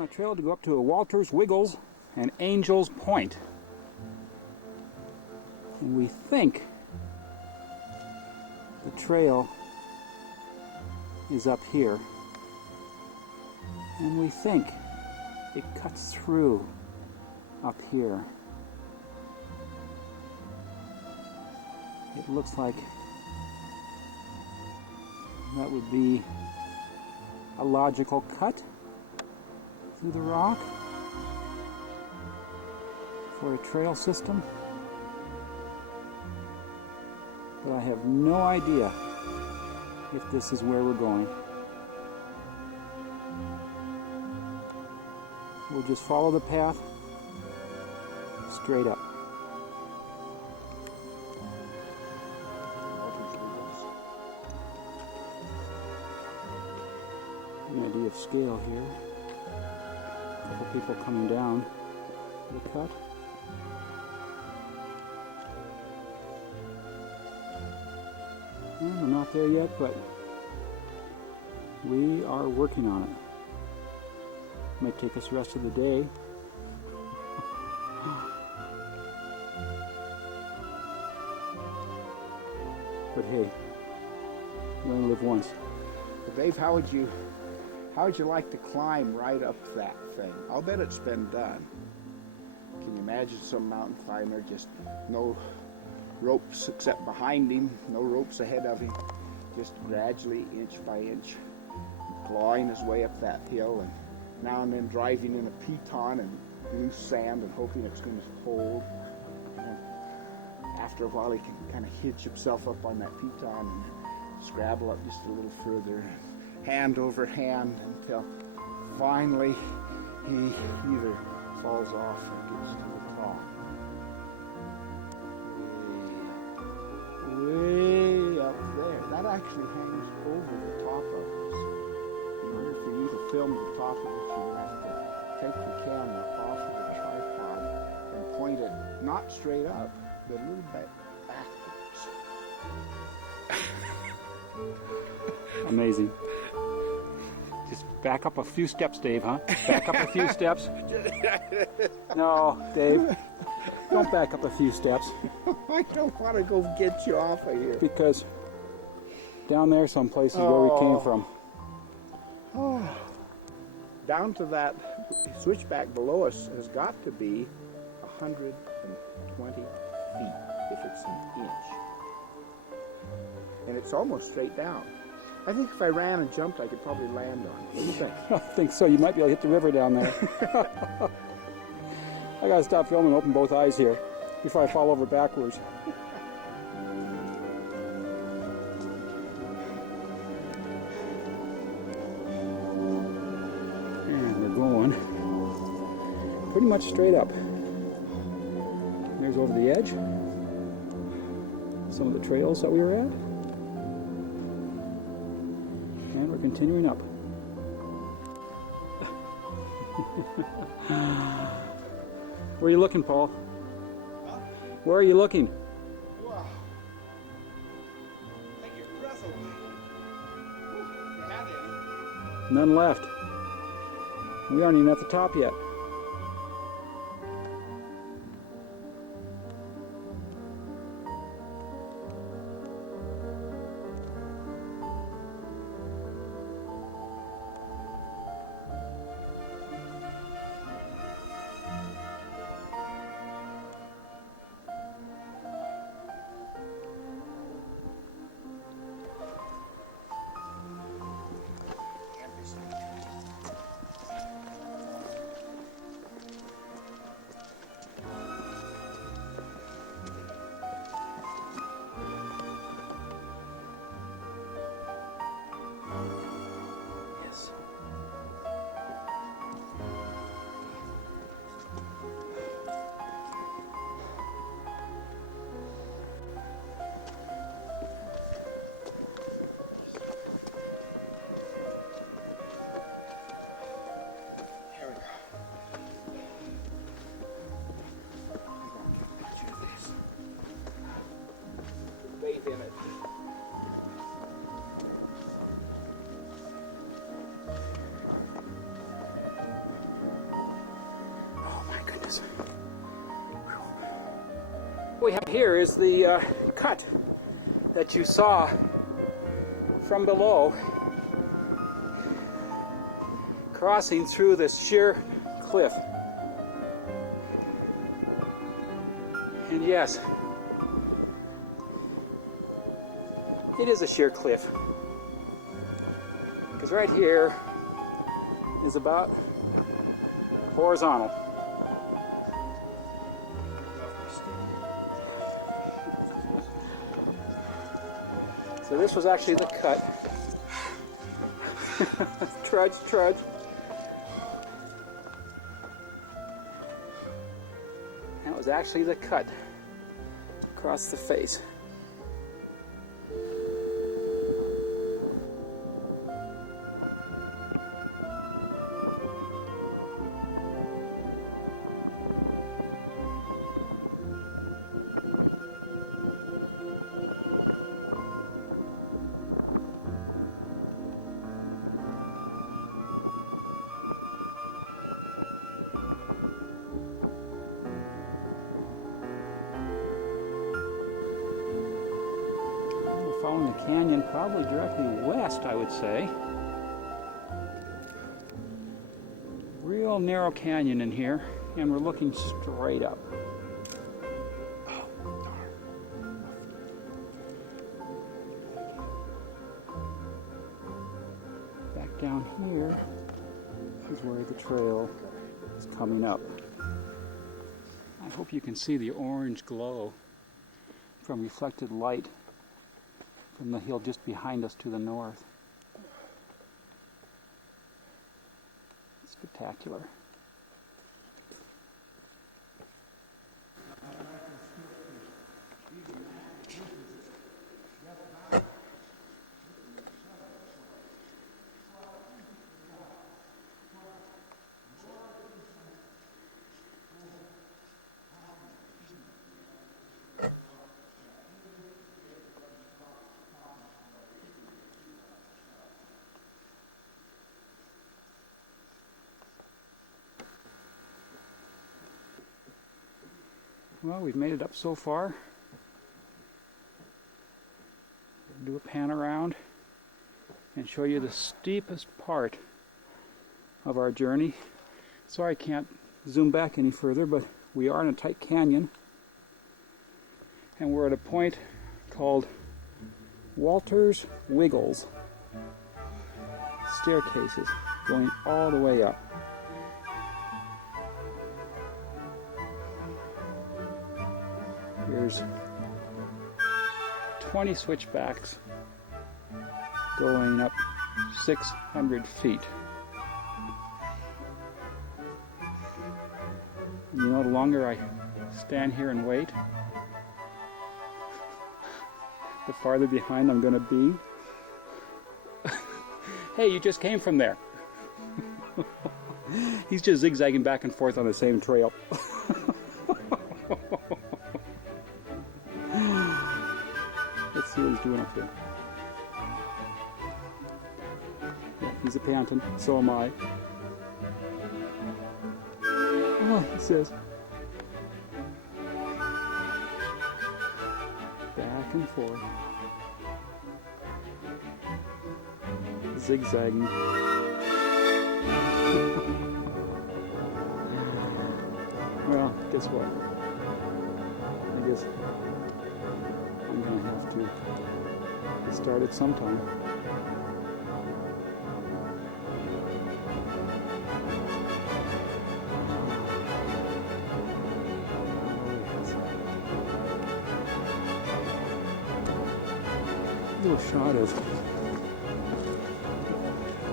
on a trail to go up to a Walters Wiggles and Angels Point. And we think the trail is up here. And we think it cuts through up here. It looks like that would be a logical cut through the rock for a trail system. But I have no idea if this is where we're going. We'll just follow the path straight up. An idea of scale here. A couple people coming down the cut. Well, we're not there yet, but we are working on it. Might take us the rest of the day. But hey, we only live once. Well, Dave, how would you like to climb right up that thing? I'll bet it's been done. Can you imagine some mountain climber, just no ropes except behind him, no ropes ahead of him, just gradually, inch by inch, clawing his way up that hill, and now and then driving in a piton and loose sand and hoping it's going to hold. And after a while, he can kind of hitch himself up on that piton and scrabble up just a little further, hand over hand, until finally he either falls off or gets to the top. Way up there. That actually hangs over the top of us. In order for you to film the top of it, you have to take the camera off of the tripod and point it not straight up, but a little bit backwards. Amazing. Just back up a few steps, Dave, huh? Back up a few steps. No, Dave, don't back up a few steps. I don't want to go get you off of here. Because down there someplace is where we came from. Oh. Down to that switchback below us has got to be 120 feet, if it's an inch. And it's almost straight down. I think if I ran and jumped, I could probably land on it. What do you think? I think so. You might be able to hit the river down there. I gotta stop filming and open both eyes here before I fall over backwards. And we're going pretty much straight up. There's over the edge some of the trails that we were at. And we're continuing up. Where are you looking, Paul? Huh? Where are you looking? Wow. Take your breath away. You had any? None left. We aren't even at the top yet. yes. What we have here is the cut that you saw from below, crossing through this sheer cliff. And yes, it is a sheer cliff, because right here is about horizontal. So this was actually the cut. Trudge, trudge. That was actually the cut across the face. Following the canyon, probably directly west, I would say. Real narrow canyon in here, and we're looking straight up. Oh, darn. Back down here is where the trail is coming up. I hope you can see the orange glow from reflected light from the hill just behind us to the north. Spectacular. Well, we've made it up so far. Do a pan around and show you the steepest part of our journey. Sorry I can't zoom back any further, but we are in a tight canyon, and we're at a point called Walter's Wiggles. Staircases going all the way up. There's 20 switchbacks going up 600 feet. You know, the longer I stand here and wait, the farther behind I'm going to be. Hey, you just came from there. He's just zigzagging back and forth on the same trail. Let's see what he's doing up there. Yeah, he's a panting, so am I. Oh, he says. Back and forth. Zigzagging. Well, guess what? I guess I'm going to have to get started sometime. Little shot of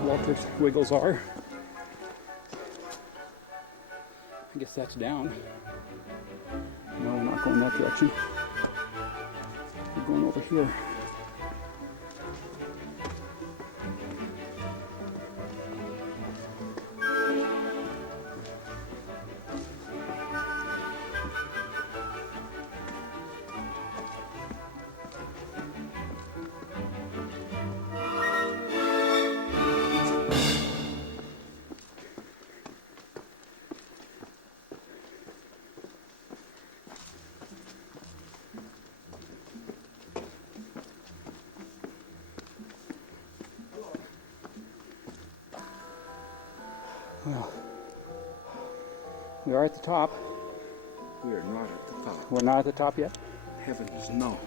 Walter's Wiggles are. I guess that's down. No, we're not going that direction. We're going over here. Well, we are at the top. We are not at the top. We're not at the top yet? Heavens, no.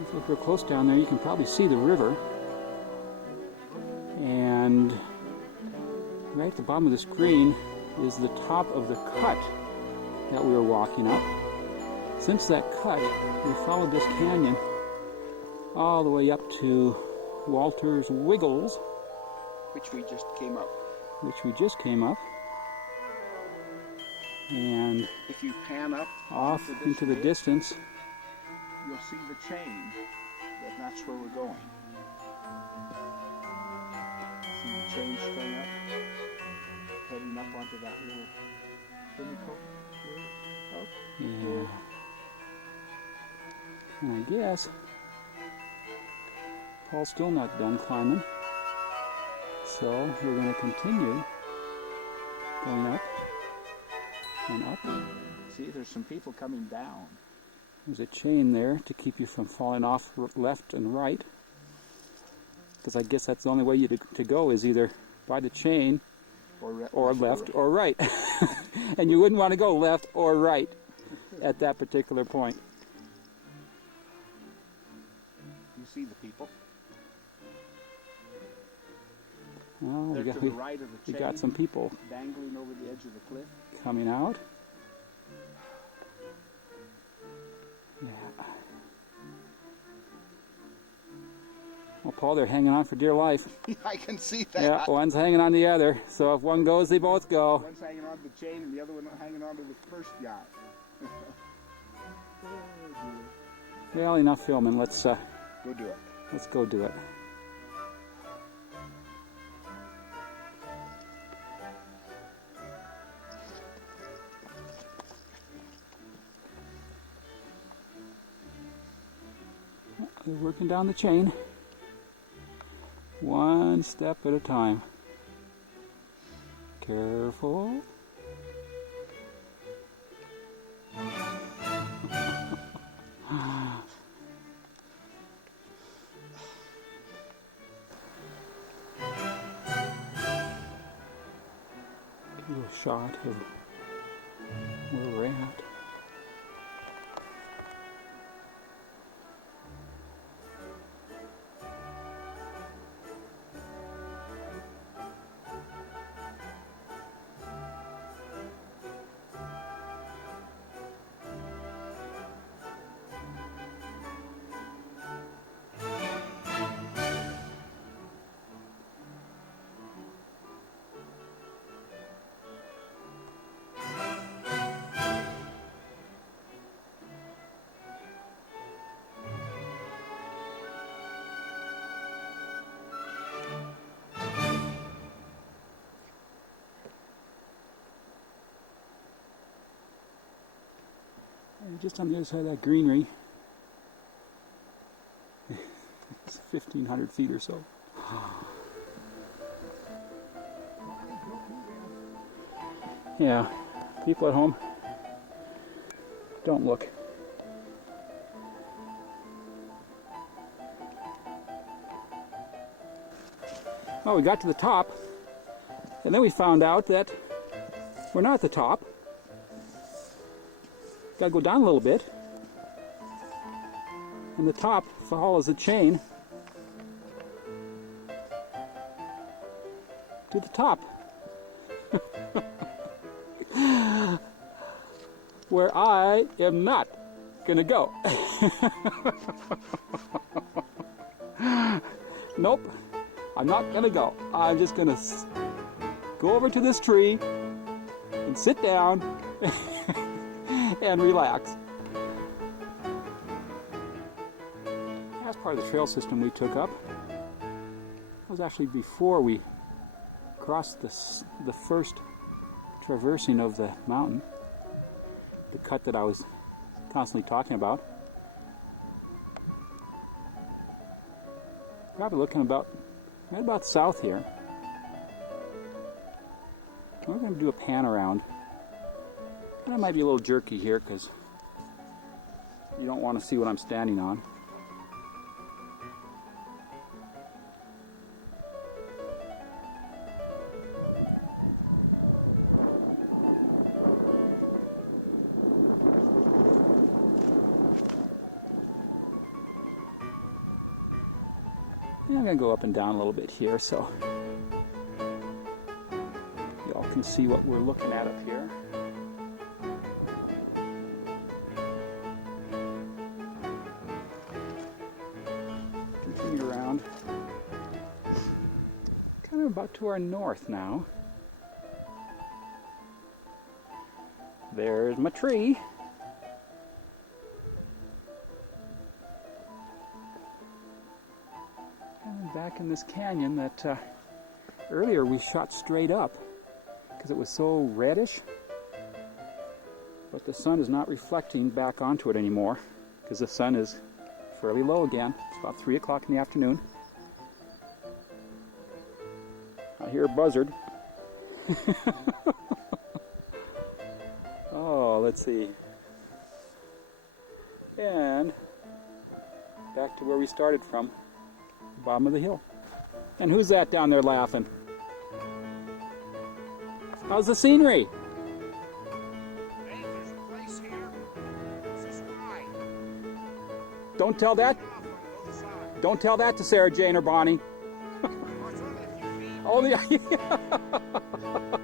If you look real close down there, you can probably see the river. And right at the bottom of the screen is the top of the cut that we were walking up. Since that cut, we followed this canyon all the way up to Walter's Wiggles, Which we just came up. which we just came up. And If you pan up off onto this into the ridge, distance, you'll see the chain. That's where we're going. See the chain strung up, heading up onto that little pinnacle. Up. yeah. And I guess Paul's still not done climbing. So we're going to continue going up and up. See, there's some people coming down. There's a chain there to keep you from falling off left and right. Because I guess that's the only way you to go is either by the chain or left or right. And you wouldn't want to go left or right at that particular point. You see the people. Well, They're to the right of the we chain, got some people dangling over the edge of the cliff. coming out. Yeah. Well, Paul, they're hanging on for dear life. I can see that. Yeah, one's hanging on the other. So if one goes, they both go. One's hanging on to the chain and the other one hanging on to the first guy. Well, enough filming. Let's Go do it. go do it. They're working down the chain, one step at a time. Careful. A little shot of where we're at. Just on the other side of that greenery. It's 1,500 feet or so. Yeah, people at home, don't look. Well, we got to the top, and then we found out that we're not at the top. Got to go down a little bit, and the top follows the chain to the top, where I am not gonna go. Nope, I'm not gonna go. I'm just gonna go over to this tree and sit down and relax. That's part of the trail system we took up. It was actually before we crossed the first traversing of the mountain, the cut that I was constantly talking about. Probably looking right about south here. We're going to do a pan around. And I might be a little jerky here because you don't want to see what I'm standing on. I'm going to go up and down a little bit here so y'all can see what we're looking at up here. Continue around. Kind of about to our north now. There's my tree. Back in this canyon that earlier we shot straight up because it was so reddish, but the sun is not reflecting back onto it anymore because the sun is fairly low again. It's about 3 o'clock in the afternoon. I hear a buzzard. Oh, let's see. And back to where we started from. Bottom of the hill. And who's that down there laughing? How's the scenery? Hey, there's a place here. This is wide. Don't tell that. Off on the other side. Don't tell that to Sarah Jane or Bonnie. Or it's only a few feet.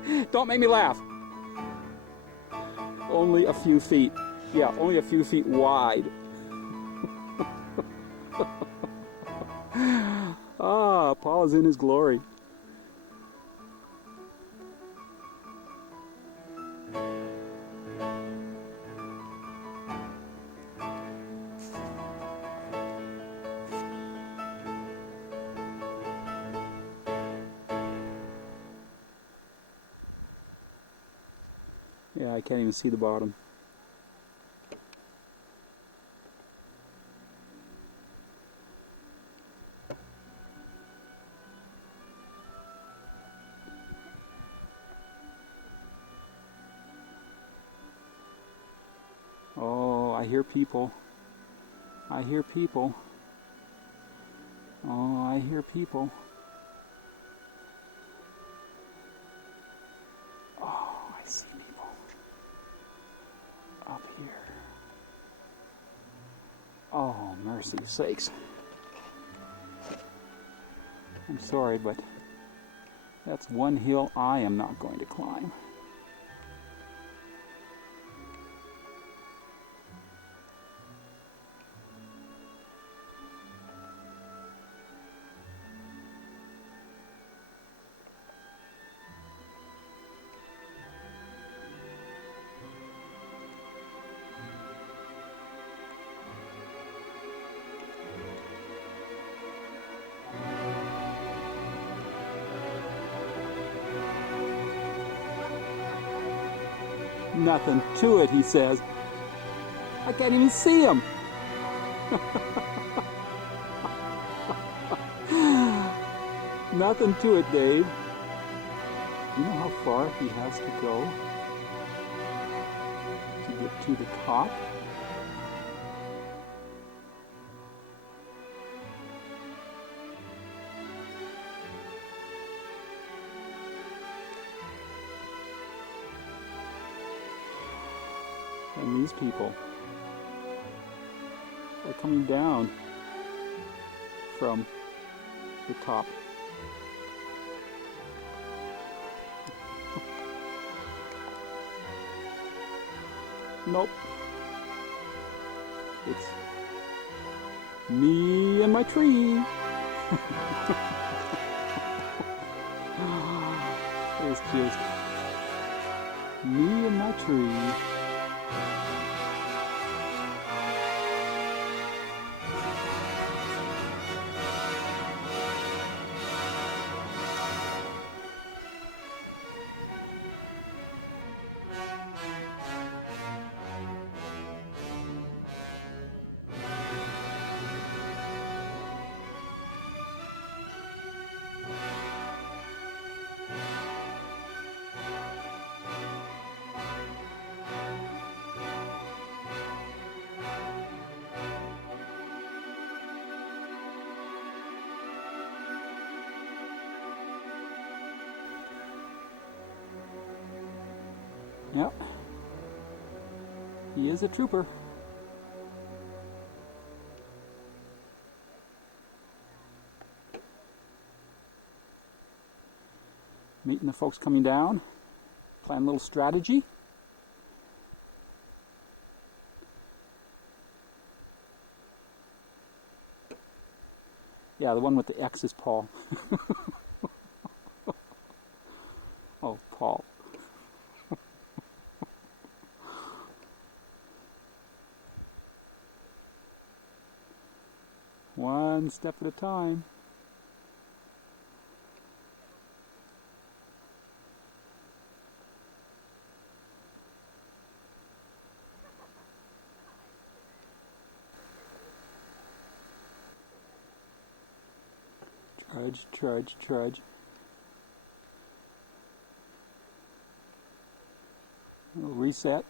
Only. Don't make me laugh. Only a few feet. Yeah, only a few feet wide. Ah, Paul is in his glory. Yeah, I can't even see the bottom. Oh, I hear people. I hear people. Oh, I hear people. Oh, I see people. Up here. Oh, mercy sakes. I'm sorry, but that's one hill I am not going to climb. Nothing to it, he says. I can't even see him. Nothing to it, Dave. You know how far he has to go to get to the top? And these people are coming down from the top. Nope. It's me and my tree. It's just me and my tree. Yep. He is a trooper. Meeting the folks coming down. Plan a little strategy. Yeah, the one with the X is Paul. Oh, Paul. One step at a time. Trudge, trudge, trudge. A little reset.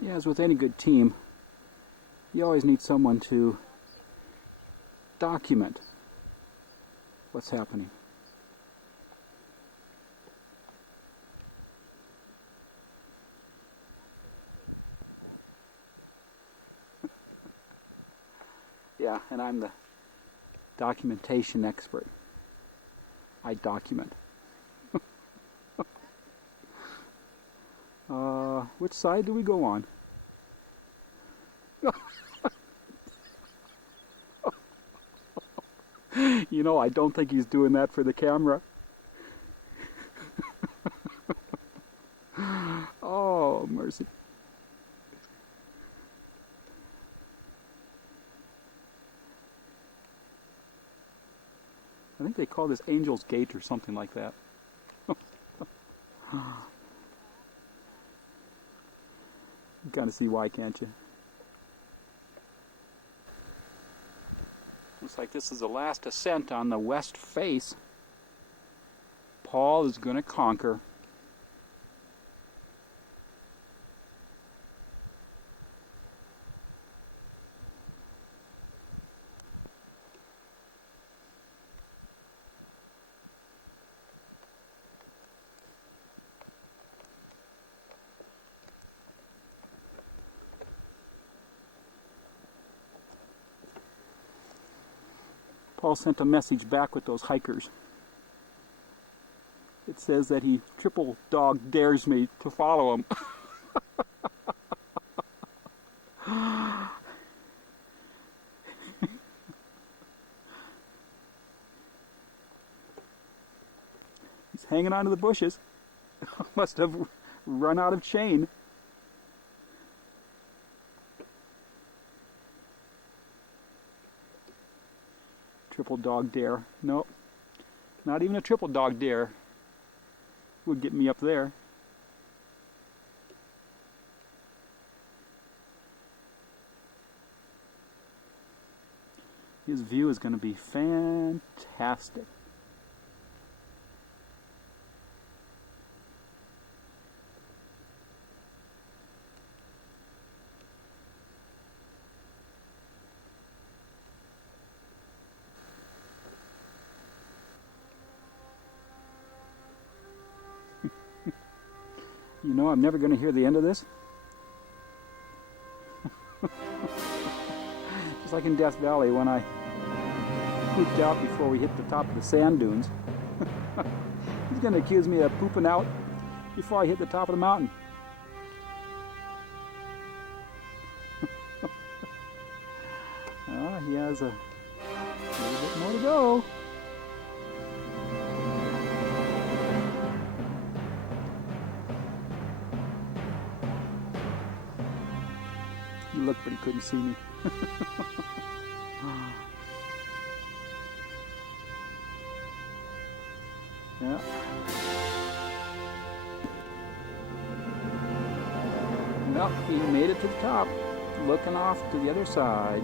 Yeah, as with any good team, you always need someone to document what's happening. Yeah, and I'm the documentation expert. I document. Which side do we go on? You know, I don't think he's doing that for the camera. Oh, mercy. I think they call this Angel's Gate or something like that. You kind of see why, can't you? Looks like this is the last ascent on the west face. Paul is going to conquer. Paul sent a message back with those hikers. It says that he triple dog dares me to follow him. He's hanging onto the bushes. Must have run out of chain. Triple dog dare. Nope. Not even a triple dog dare would get me up there. His view is going to be fantastic. You know, I'm never going to hear the end of this. Just like in Death Valley when I pooped out before we hit the top of the sand dunes. He's going to accuse me of pooping out before I hit the top of the mountain. He has a little bit more to go. He looked, but he couldn't see me. Yeah. Well, he made it to the top, looking off to the other side.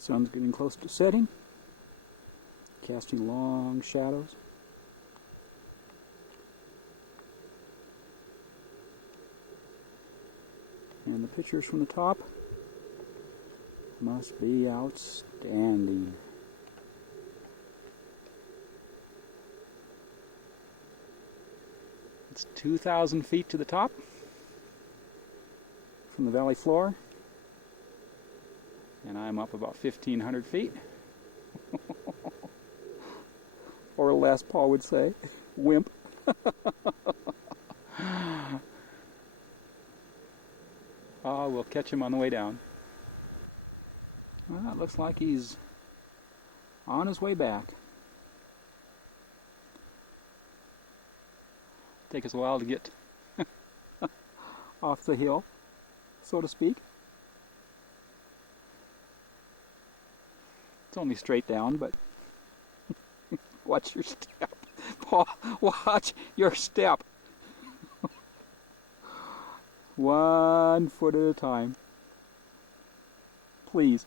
Sun's getting close to setting, casting long shadows. And the pictures from the top must be outstanding. It's 2,000 feet to the top from the valley floor, and I'm up about 1,500 feet. Or less, Paul would say. Wimp. We'll catch him on the way down. Well, it looks like he's on his way back. Take us a while to get off the hill, so to speak. It's only straight down, but watch your step. Paul, watch your step. 1 foot at a time. Please.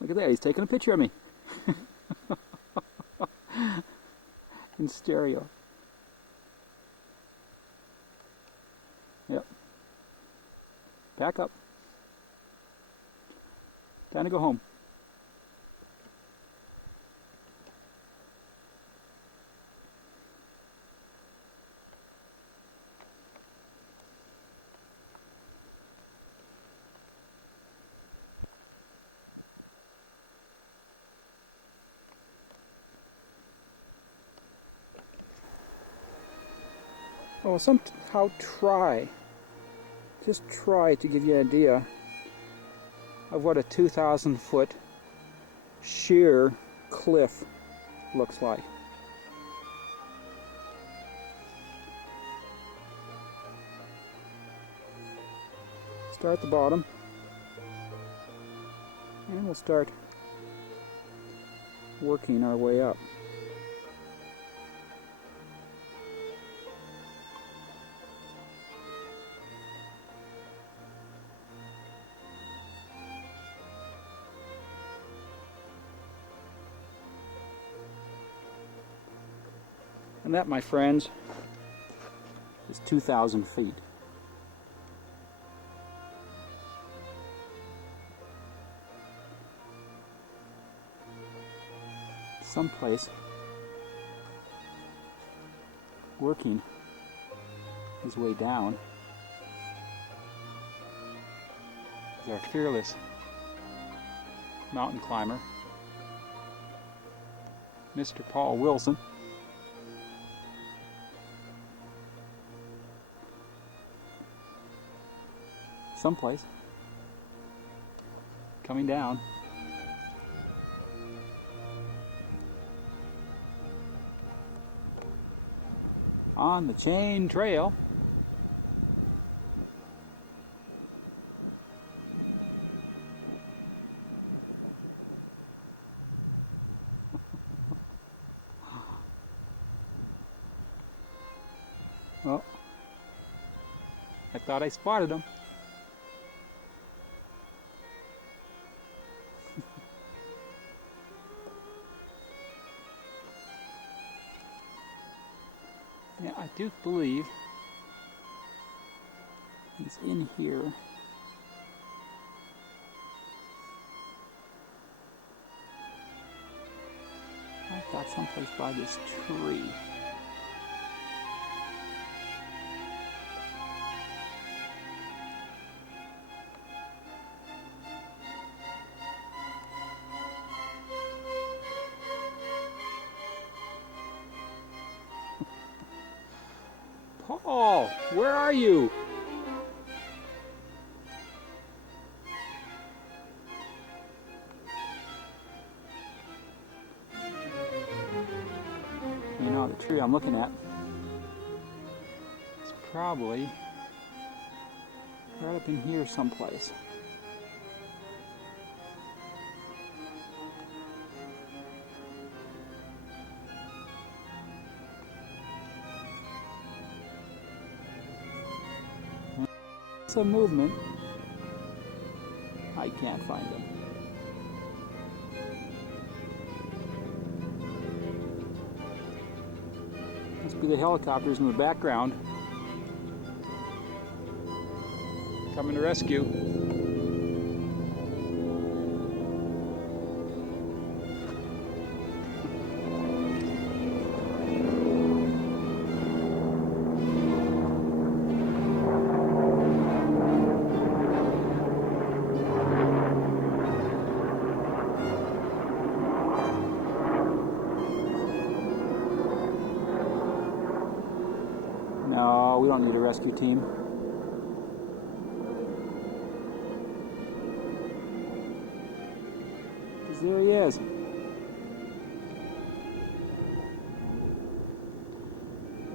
Look at that, he's taking a picture of me. In stereo. Yep. Back up. Time to go home. Oh, somehow just try to give you an idea of what a 2,000 foot sheer cliff looks like. Start at the bottom, and we'll start working our way up. And that, my friends, is 2,000 feet. Someplace working his way down is our fearless mountain climber, Mr. Paul Wilson. Someplace coming down. On the chain trail. Oh, I thought I spotted him. Yeah, I do believe he's in here. I thought someplace by this tree. Paul, where are you? You know, the tree I'm looking at is probably Right up in here someplace. Some movement. I can't find them. Must be the helicopters in the background coming to rescue. No, we don't need a rescue team. 'Cause there he is.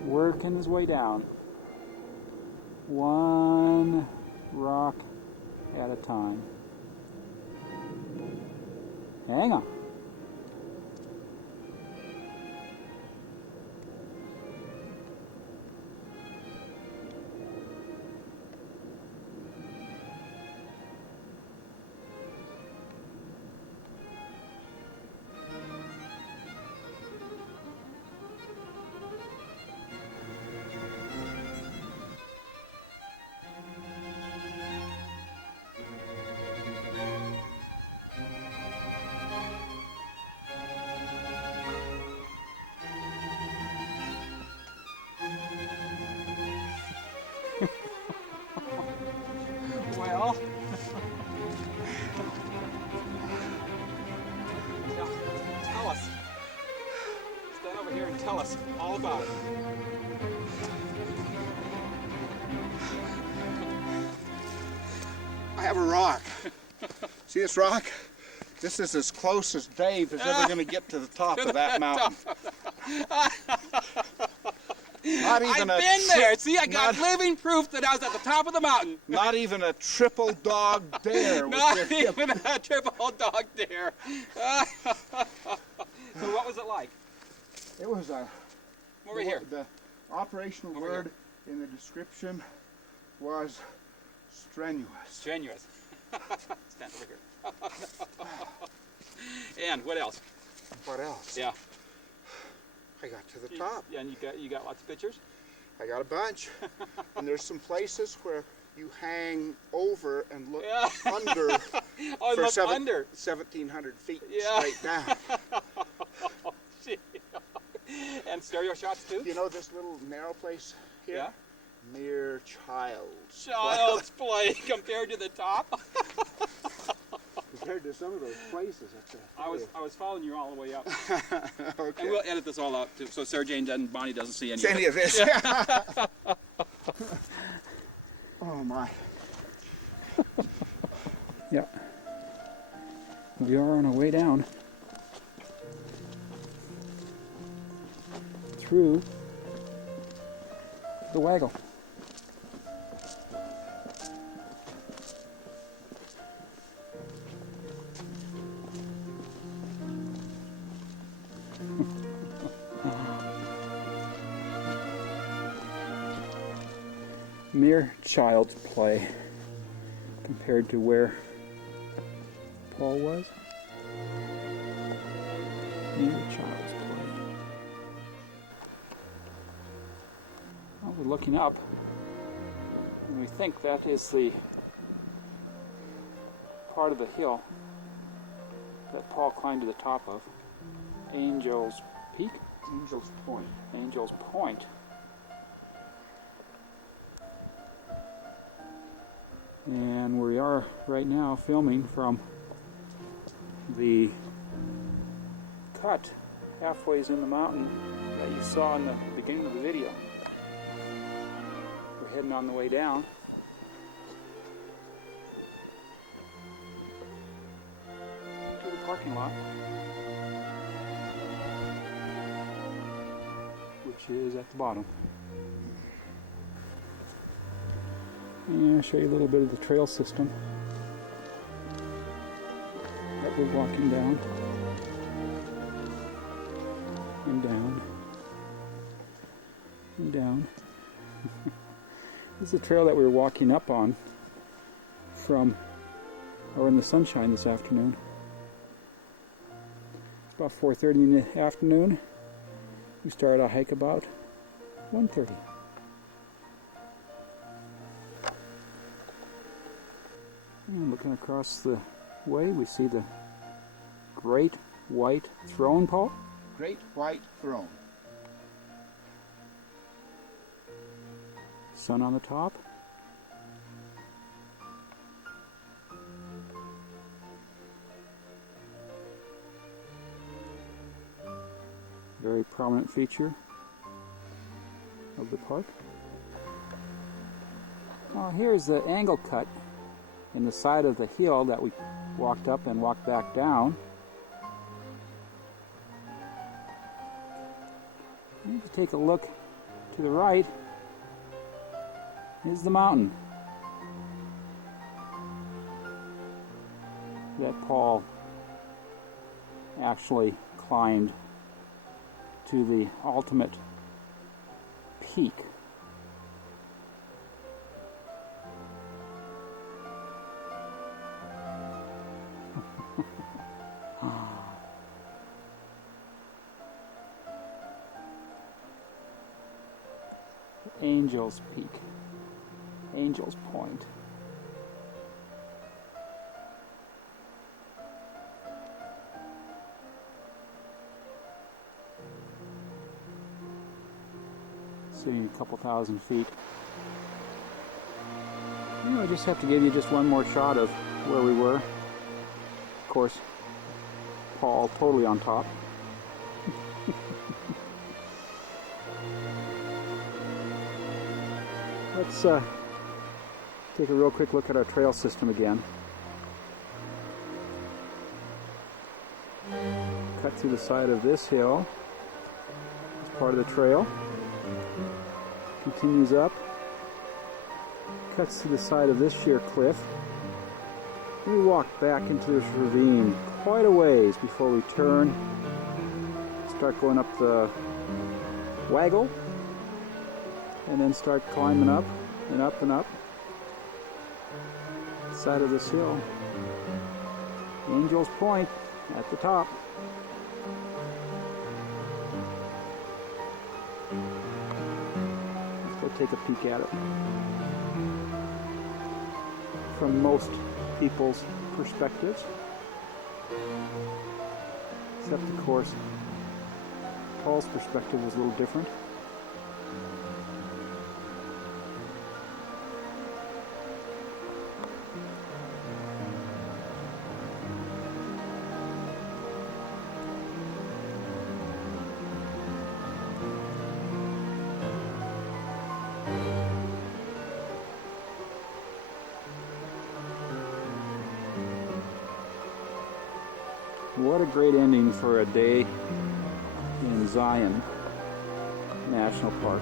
Working his way down. One rock at a time. Hang on. Well, tell us. Stand over here and tell us all about it. I have a rock. See this rock? This is as close as Dave is ever going to get to the top of that mountain. Not even I've been there. See, I got living proof that I was at the top of the mountain. Not even a triple dog dare. Not with your hip. even a triple dog dare. So what was it like? It was a. Over here. The operational Over word in the description was strenuous. Strenuous. Stand over here. And what else? What else? Yeah. I got to the top. Yeah, and you got lots of pictures. I got a bunch. And there's some places where you hang over and look under Oh, for look under. 1,700 feet Yeah. straight down. Gee. And stereo shots too. You know this little narrow place here? Yeah. Mere child's Child's play compared to the top. compared to some of those places. That's I was following you all the way up. okay. And we'll edit this all out too, so Sarah Jane and Bonnie doesn't see any It's of any it. of this. Oh my. Yeah. We are on our way down through the Waggle. Mere child's play compared to where Paul was. Mere child's play. Well, we're looking up, and we think that is the part of the hill that Paul climbed to the top of. Angel's Peak? Angel's Point. Angel's Point. And we are right now filming from the cut halfway in the mountain that you saw in the beginning of the video. We're heading on the way down. To the parking lot, which is at the bottom. And I'll show you a little bit of the trail system that we're walking down and down and down. This is the trail that we were walking up on from, or in the sunshine this afternoon. It's about 4:30 in the afternoon. We started our hike about 1:30. And looking across the way, we see the Great White Throne, Paul. Great White Throne. Sun on the top. Very prominent feature of the park. Now here's the angle cut in the side of the hill that we walked up and walked back down. And if you take a look to the right, is the mountain that Paul actually climbed to the ultimate peak. Angel's Peak, Angel's Point. Sitting a couple thousand feet. I just have to give you just one more shot of where we were. Of course, Paul totally on top. Let's take a real quick look at our trail system again. Cut through the side of this hill as part of the trail. Continues up. Cuts to the side of this sheer cliff. We walk back into this ravine quite a ways before we turn. Start going up the Waggle. And then start climbing up and up and up the side of this hill. Angel's Point at the top. Let's go take a peek at it. From most people's perspectives, except of course Paul's perspective was a little different. What a great ending for a day in Zion National Park.